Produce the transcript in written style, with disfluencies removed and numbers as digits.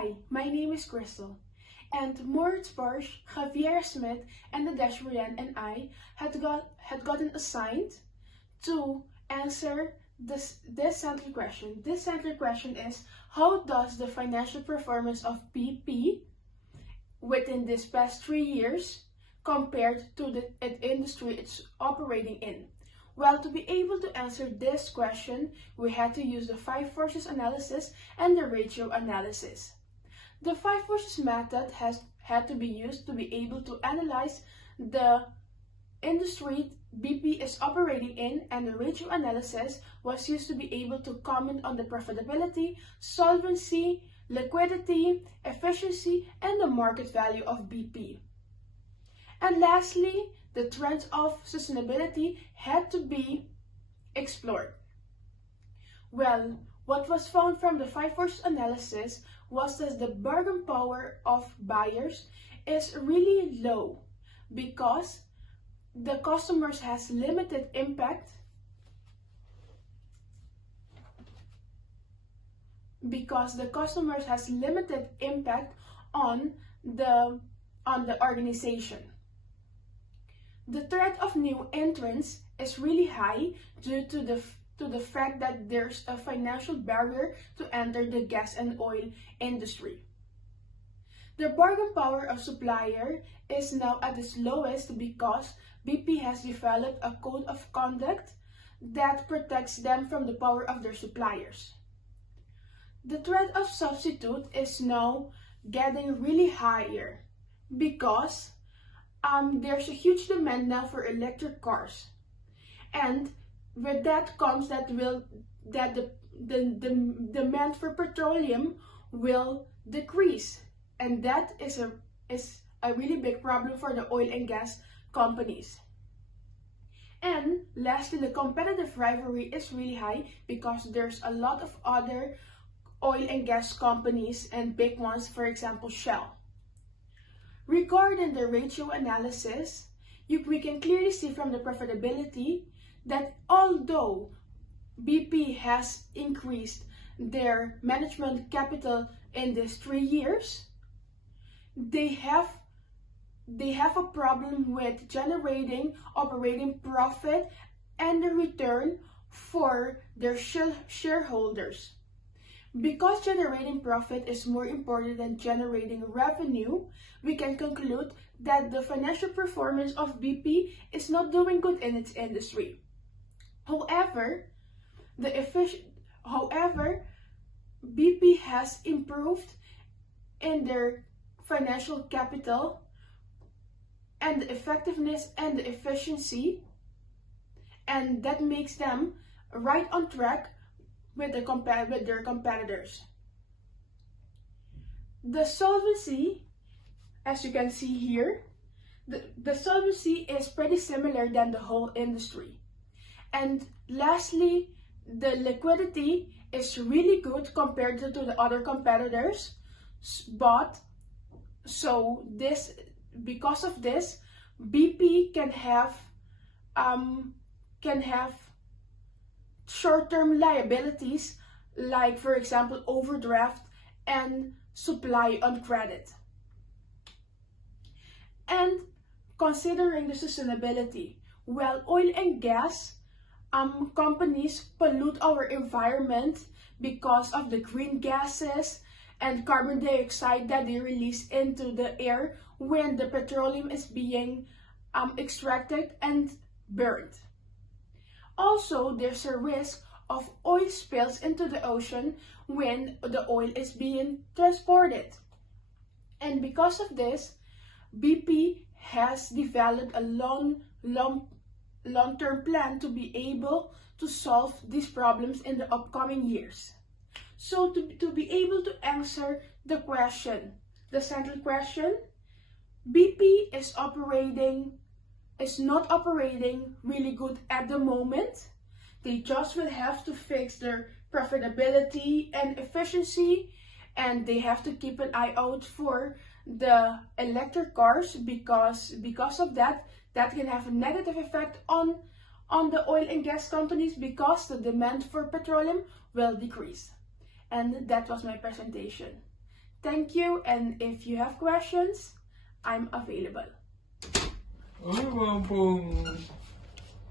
Hi, my name is Crystel, and Moritz Barsch, Javier Smith, and Nadesh Rian and I had gotten assigned to answer this central question. This central question is, how does the financial performance of BP within this past 3 years compared to the industry it's operating in? Well, to be able to answer this question, we had to use the 5 forces analysis and the ratio analysis. The 5 forces method had to be used to be able to analyze the industry BP is operating in, and the ratio analysis was used to be able to comment on the profitability, solvency, liquidity, efficiency, and the market value of BP. And lastly, the trends of sustainability had to be explored. Well, what was found from the 5 forces analysis was that the bargaining power of buyers is really low because the customers has limited impact on the organization. The threat of new entrants is really high due to the fact that there's a financial barrier to enter the gas and oil industry. The bargaining power of supplier is now at its lowest because BP has developed a code of conduct that protects them from the power of their suppliers. The threat of substitute is now getting really higher because there's a huge demand now for electric cars, and with that comes that the demand for petroleum will decrease, and that is a really big problem for the oil and gas companies. And lastly, the competitive rivalry is really high because there's a lot of other oil and gas companies and big ones, for example Shell. Regarding the ratio analysis, we can clearly see from the profitability that although BP has increased their management capital in these 3 years, they have a problem with generating operating profit and the return for their shareholders. Because generating profit is more important than generating revenue, we can conclude that the financial performance of BP is not doing good in its industry. However, BP has improved in their financial capital and the effectiveness and the efficiency, and that makes them right on track with their competitors. The solvency, as you can see here, the solvency is pretty similar than the whole industry. And lastly, the liquidity is really good compared to the other competitors, but because of this, BP can have short-term liabilities, like for example overdraft and supply on credit. And considering the sustainability, well, oil and gas companies pollute our environment because of the green gases and carbon dioxide that they release into the air when the petroleum is being extracted and burned. Also, there's a risk of oil spills into the ocean when the oil is being transported. And because of this, BP has developed a long-term plan to be able to solve these problems in the upcoming years. So to be able to answer the question, the central question, BP is not operating really good at the moment. They just will have to fix their profitability and efficiency, and they have to keep an eye out for the electric cars because of that can have a negative effect on the oil and gas companies because the demand for petroleum will decrease. And that was my presentation. Thank you, and if you have questions, I'm available. Ano naman pong